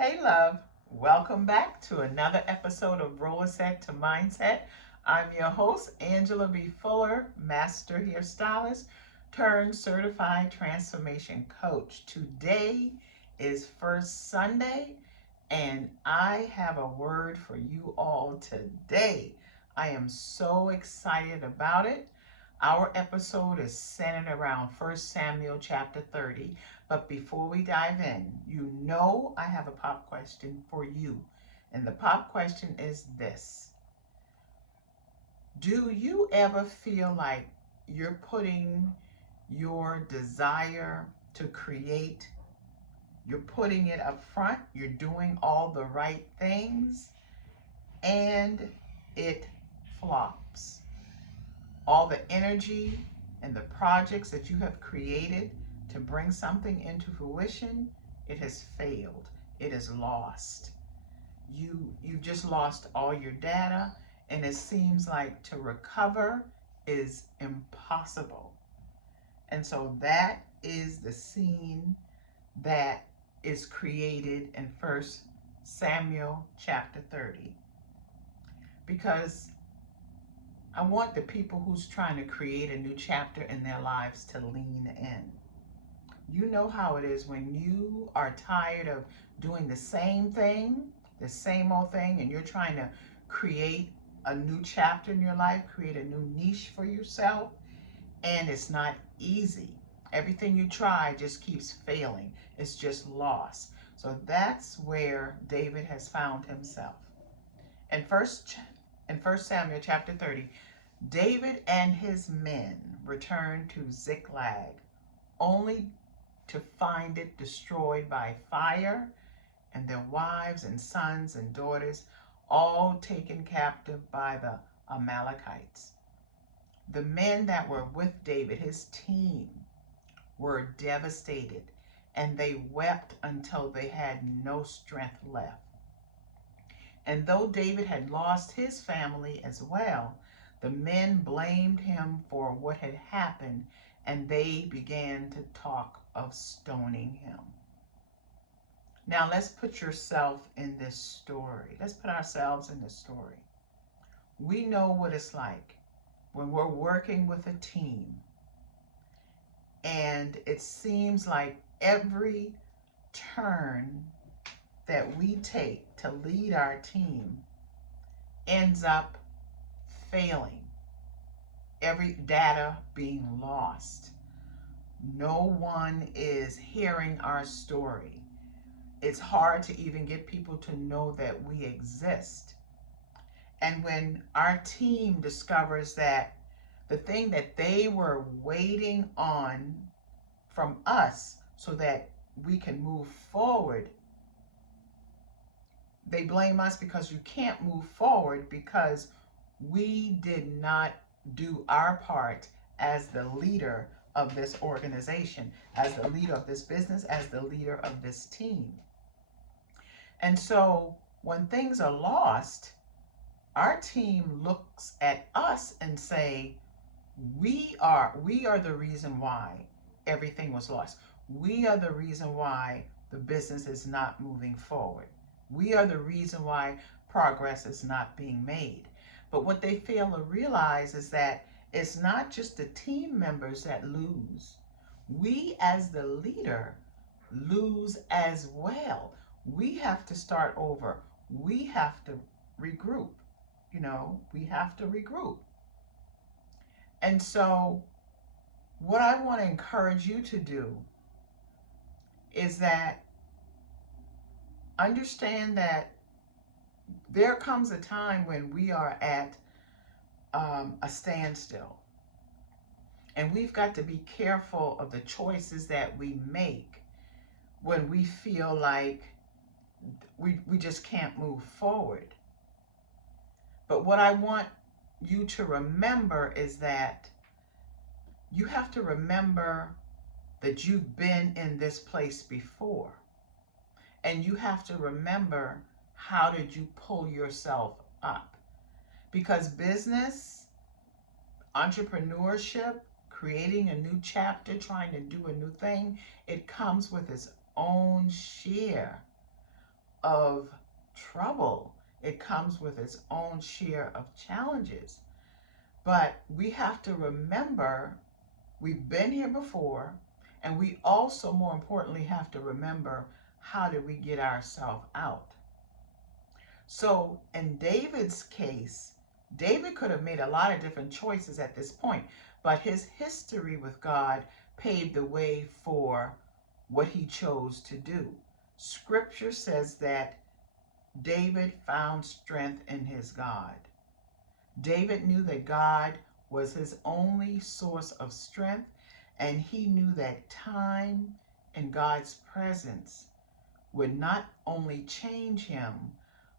Hey, love. Welcome back to another episode of Roller Set to Mindset. I'm your host, Angela B. Fuller, Master Hairstylist turned Certified Transformation Coach. Today is First Sunday, and I have a word for you all today. I am so excited about it. Our episode is centered around First Samuel chapter 30. But before we dive in, you know I have a pop question for you. And the pop question is this: do you ever feel like you're putting your desire to create, you're putting it up front, you're doing all the right things, and it flops? All the energy and the projects that you have created to bring something into fruition, it has failed. It is lost. You've just lost all your data, and it seems like to recover is impossible. And so that is the scene that is created in First Samuel chapter 30. Because I want the people who's trying to create a new chapter in their lives to lean in. You know how it is when you are tired of doing the same thing, the same old thing, and you're trying to create a new chapter in your life, create a new niche for yourself, and it's not easy. Everything you try just keeps failing. It's just lost. So that's where David has found himself. In first Samuel chapter 30, David and his men returned to Ziklag, only to find it destroyed by fire, and their wives and sons and daughters all taken captive by the Amalekites. The men that were with David, his team, were devastated, and they wept until they had no strength left. And though David had lost his family as well, the men blamed him for what had happened, and they began to talk of stoning him. Now let's put yourself in this story. Let's put ourselves in this story. We know what it's like when we're working with a team, and it seems like every turn that we take to lead our team ends up failing, every data being lost. No one is hearing our story. It's hard to even get people to know that we exist. And when our team discovers that the thing that they were waiting on from us so that we can move forward, they blame us because you can't move forward because we did not do our part as the leader of this organization, as the leader of this business, as the leader of this team. And so when things are lost, our team looks at us and say, we are the reason why everything was lost. We are the reason why the business is not moving forward. We are the reason why progress is not being made. But what they fail to realize is that it's not just the team members that lose. We as the leader lose as well. We have to start over. We have to regroup. We have to regroup. And so, what I want to encourage you to do is that understand that there comes a time when we are at a standstill. And we've got to be careful of the choices that we make when we feel like we just can't move forward. But what I want you to remember is that you have to remember that you've been in this place before. And you have to remember, how did you pull yourself up? Because business, entrepreneurship, creating a new chapter, trying to do a new thing, it comes with its own share of trouble. It comes with its own share of challenges. But we have to remember we've been here before, and we also, more importantly, have to remember how did we get ourselves out. So in David's case, David could have made a lot of different choices at this point, but his history with God paved the way for what he chose to do. Scripture says that David found strength in his God. David knew that God was his only source of strength, and he knew that time in God's presence would not only change him,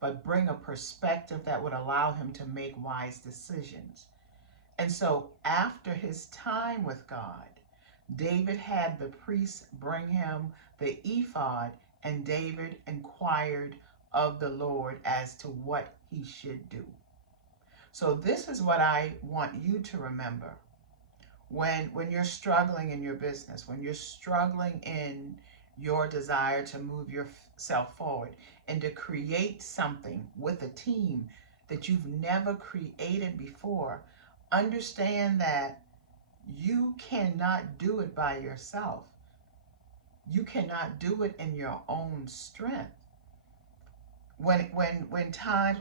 but bring a perspective that would allow him to make wise decisions. And so after his time with God, David had the priests bring him the ephod, and David inquired of the Lord as to what he should do. So this is what I want you to remember. When you're struggling in your business, when you're struggling in your desire to move yourself forward and to create something with a team that you've never created before, understand that you cannot do it by yourself. You cannot do it in your own strength. When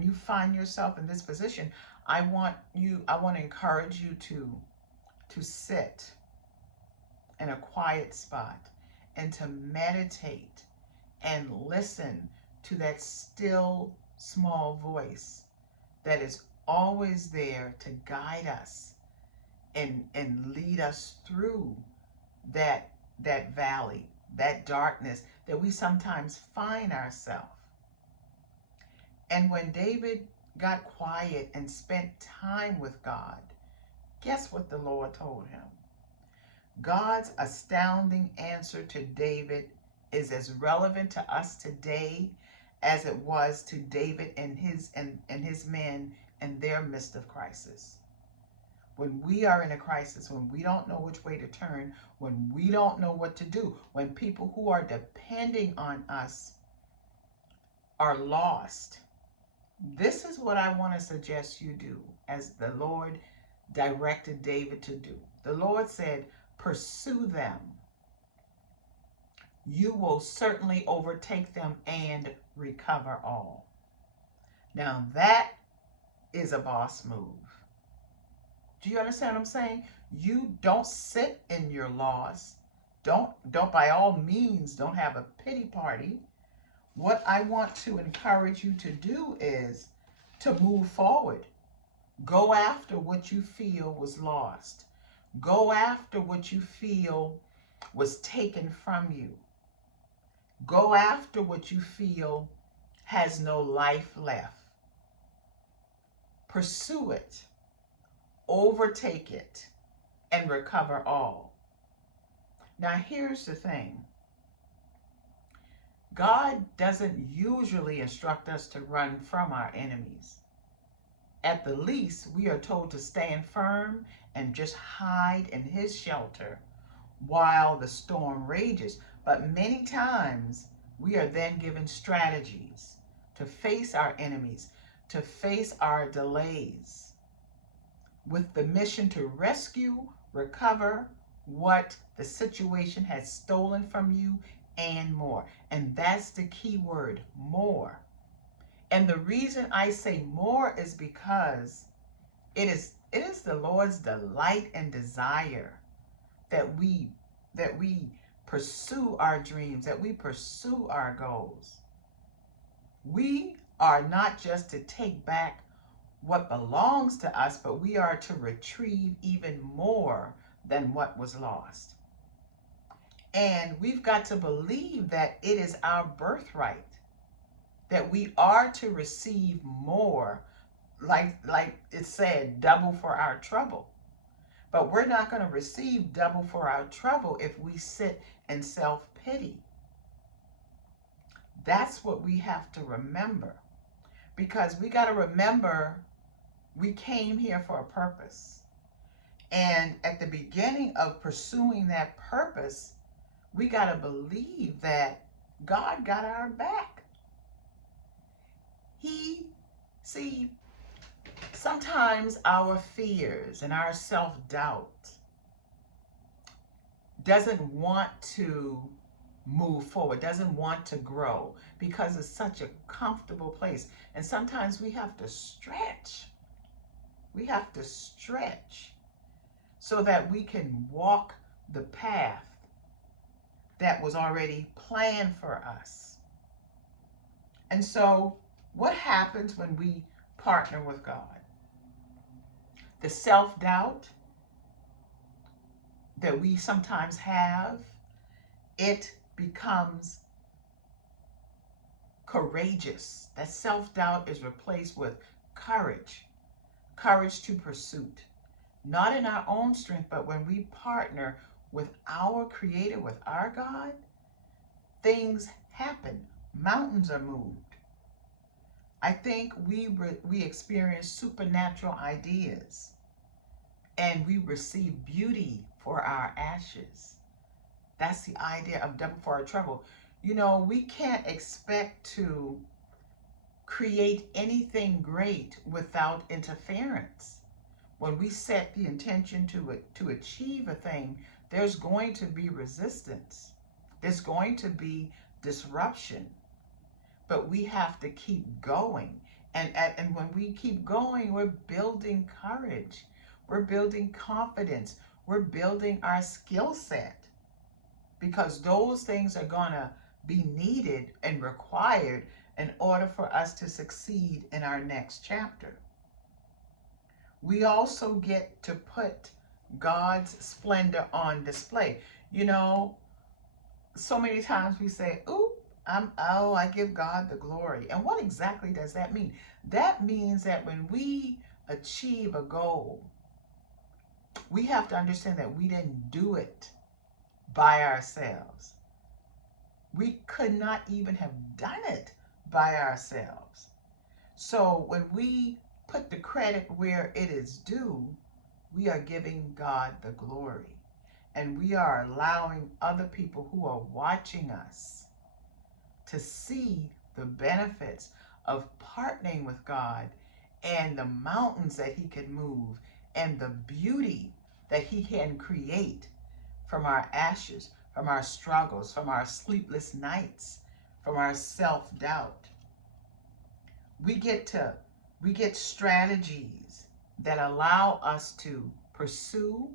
you find yourself in this position, I want to encourage you to sit in a quiet spot and to meditate and listen to that still small voice that is always there to guide us and lead us through that valley, that darkness that we sometimes find ourselves. And when David got quiet and spent time with God, guess what the Lord told him? God's astounding answer to David is as relevant to us today as it was to David and his men in their midst of crisis. When we are in a crisis, when we don't know which way to turn, when we don't know what to do, when people who are depending on us are lost, this is what I want to suggest you do, as the Lord directed David to do. The Lord said, pursue them. You will certainly overtake them and recover all. Now that is a boss move. Do you understand what I'm saying? You don't sit in your loss. Don't by all means, don't have a pity party. What I want to encourage you to do is to move forward. Go after what you feel was lost. Go after what you feel was taken from you. Go after what you feel has no life left. Pursue it, overtake it, and recover all. Now here's the thing. God doesn't usually instruct us to run from our enemies. At the least, we are told to stand firm and just hide in his shelter while the storm rages. But many times, we are then given strategies to face our enemies, to face our delays, with the mission to rescue, recover what the situation has stolen from you, and more. And that's the key word, more. And the reason I say more is because it is the Lord's delight and desire that we pursue our dreams, that we pursue our goals. We are not just to take back what belongs to us, but we are to retrieve even more than what was lost. And we've got to believe that it is our birthright, that we are to receive more, like it said, double for our trouble. But we're not going to receive double for our trouble if we sit in self-pity. That's what we have to remember. Because we got to remember we came here for a purpose. And at the beginning of pursuing that purpose, we got to believe that God got our back. He, see, sometimes our fears and our self-doubt doesn't want to move forward, doesn't want to grow because it's such a comfortable place. And sometimes we have to stretch. We have to stretch so that we can walk the path that was already planned for us. And so, what happens when we partner with God? The self-doubt that we sometimes have, it becomes courageous. That self-doubt is replaced with courage, courage to pursuit. Not in our own strength, but when we partner with our Creator, with our God, things happen. Mountains are moved. I think we experience supernatural ideas, and we receive beauty for our ashes. That's the idea of double for our trouble. You know, we can't expect to create anything great without interference. When we set the intention to achieve a thing, there's going to be resistance. There's going to be disruption. But we have to keep going. And when we keep going, we're building courage. We're building confidence. We're building our skill set. Because those things are going to be needed and required in order for us to succeed in our next chapter. We also get to put God's splendor on display. You know, so many times we say, ooh, I give God the glory. And what exactly does that mean? That means that when we achieve a goal, we have to understand that we didn't do it by ourselves. We could not even have done it by ourselves. So when we put the credit where it is due, we are giving God the glory. And we are allowing other people who are watching us to see the benefits of partnering with God and the mountains that He can move and the beauty that He can create from our ashes, from our struggles, from our sleepless nights, from our self-doubt. We get strategies that allow us to pursue.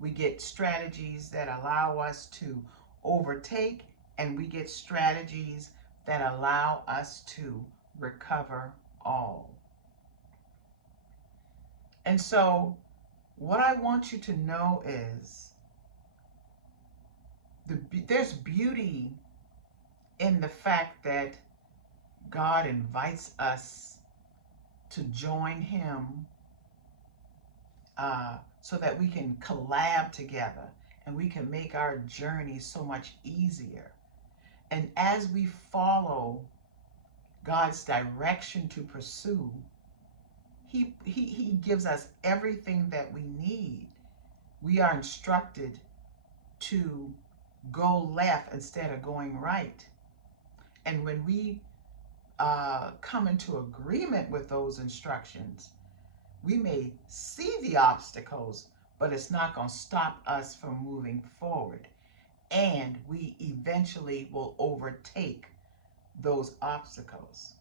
We get strategies that allow us to overtake, and we get strategies that allow us to recover all. And so what I want you to know is there's beauty in the fact that God invites us to join Him so that we can collab together and we can make our journey so much easier. And as we follow God's direction to pursue, He gives us everything that we need. We are instructed to go left instead of going right. And when we come into agreement with those instructions, we may see the obstacles, but it's not going to stop us from moving forward. And we eventually will overtake those obstacles.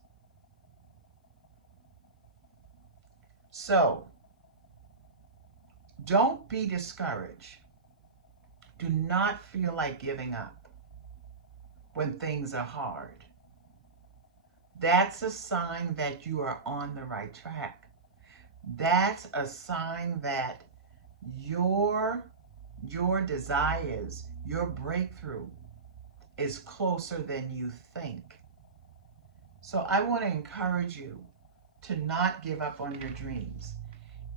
So, don't be discouraged. Do not feel like giving up when things are hard. That's a sign that you are on the right track. That's a sign that your desires, your breakthrough is closer than you think. So I want to encourage you to not give up on your dreams.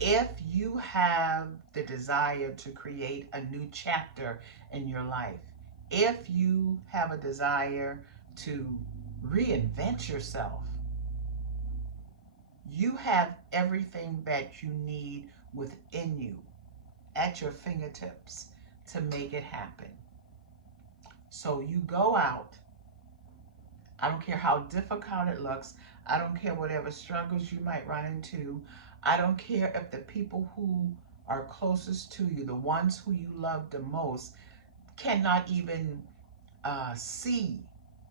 If you have the desire to create a new chapter in your life, if you have a desire to reinvent yourself, you have everything that you need within you at your fingertips to make it happen. So you go out I don't care how difficult it looks. I don't care whatever struggles you might run into. I don't care if the people who are closest to you, the ones who you love the most, cannot even see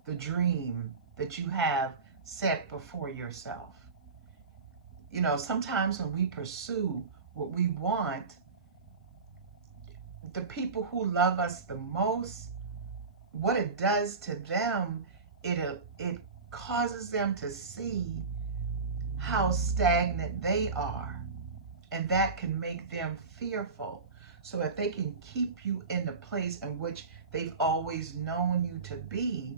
the dream that you have set before yourself. You know, sometimes when we pursue what we want, the people who love us the most, what it does to them, it causes them to see how stagnant they are, and that can make them fearful. So if they can keep you in the place in which they've always known you to be,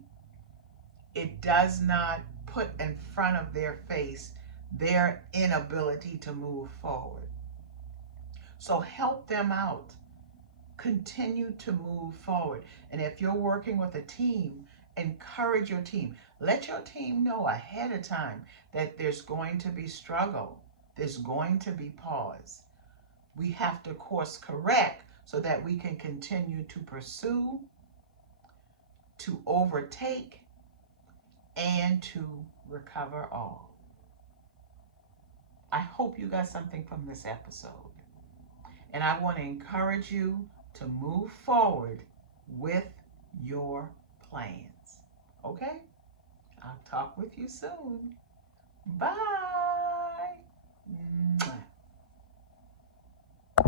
it does not put in front of their face their inability to move forward. So help them out. Continue to move forward. And if you're working with a team, encourage your team. Let your team know ahead of time that there's going to be struggle. There's going to be pause. We have to course correct so that we can continue to pursue, to overtake, and to recover all. I hope you got something from this episode. And I want to encourage you to move forward with your plans. Okay? I'll talk with you soon. Bye.